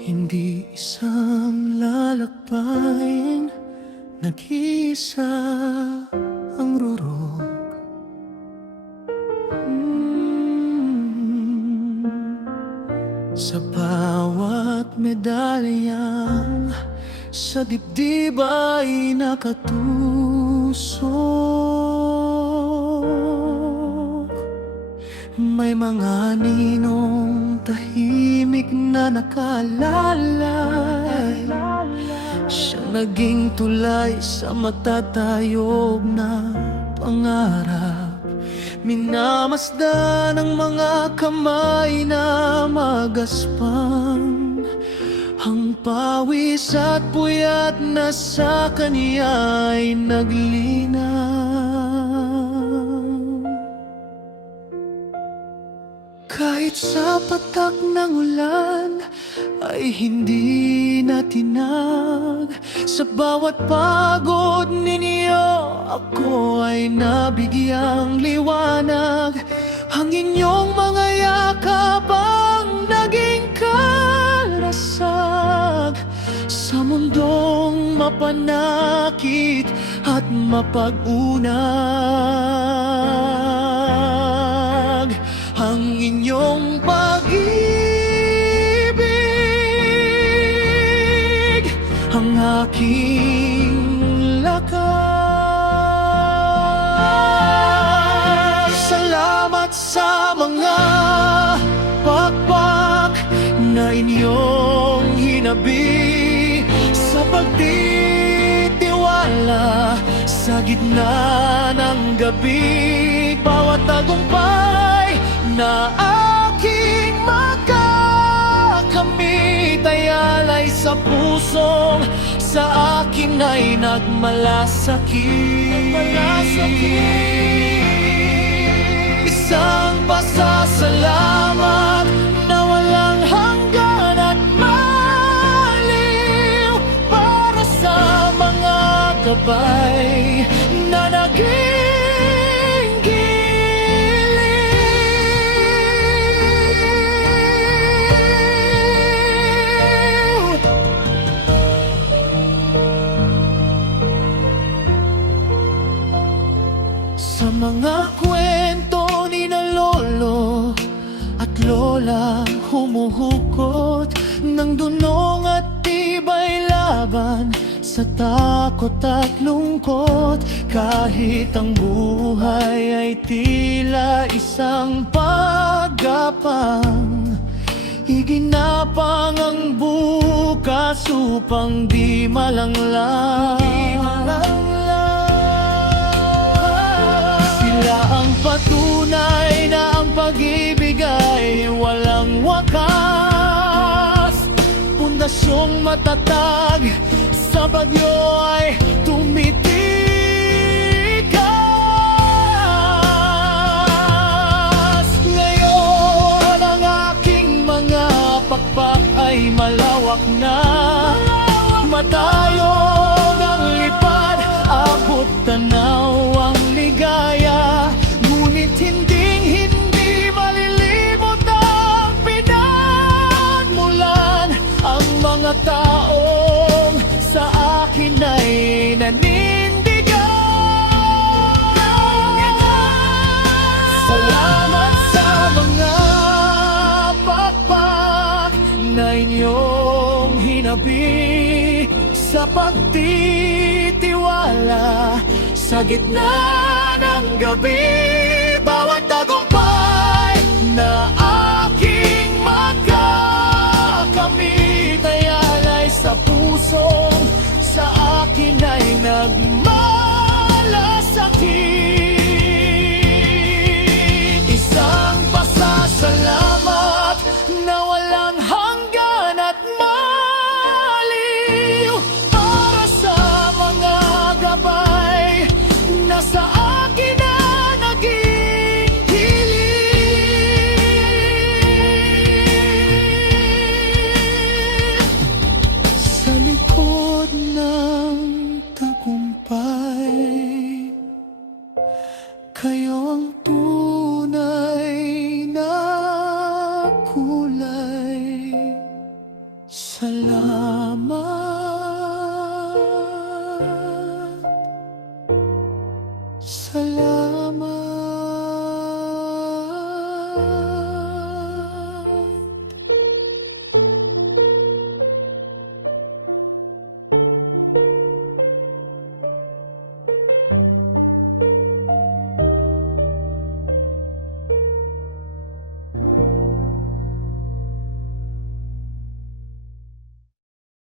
Hindi isang lalakbayin, nag-iisa ang rurok. Sa bawat medalyang sa dibdib ay nakatusok. May mga ninong tahimik na nakaalalay, siyang naging tulay sa matatayog na pangarap. Minamasdan ng mga kamay na magaspang ang pawis at puyat na sa kaniya ay naglinaw. Kahit sa patak ng ulan ay hindi natinag, sa bawat pagod ninyo ako ay nabigyang liwanag. Ang inyong mga yakap ang naging karasag sa mundong mapanakit at mapag-unag. Ang inyong pag-ibig ang aking lakas. Salamat sa mga pakpak na inyong hinabi, sa pagtitiwala sa gitna ng gabi. Bawat tagumpay na aking makakamit ay alay sa pusong sa akin ay nagmalasakit. Isang pasasalamat na walang hanggan at maliw para sa mga gabay na naging giliw. Sa mga kwento ni na lolo at lola, humuhukot ng dunong at tibay laban sa takot at lungkot. Kahit ang buhay ay tila isang paggapang, iginapang ang bukas upang di malanglang. Sila ang patunay na ang pag-ibig ay walang wakas, pundasyong matatag sa bagyo ay tumitigas. Ngayon ang aking mga pakpak ay malawak na, matayog ang lipad, abot tanaw ang ligaya. Ngunit hindi malilimot ang pinagmulan. Ang mga taong sa akin ay nanindigan. Salamat sa mga pakpak na inyong hinabi, sa pagtitiwala sa gitna ng gabi. Bawat tagumpay na aking makakamit ay alay sa pusong sa akin ay nagmalasakit. Isang pasasalamat na walang hanggan at maliw para sa mga gabay na sa akin na naging hilig. Sa likod ng tagumpay, kayo ang tunay na kulay. kasama.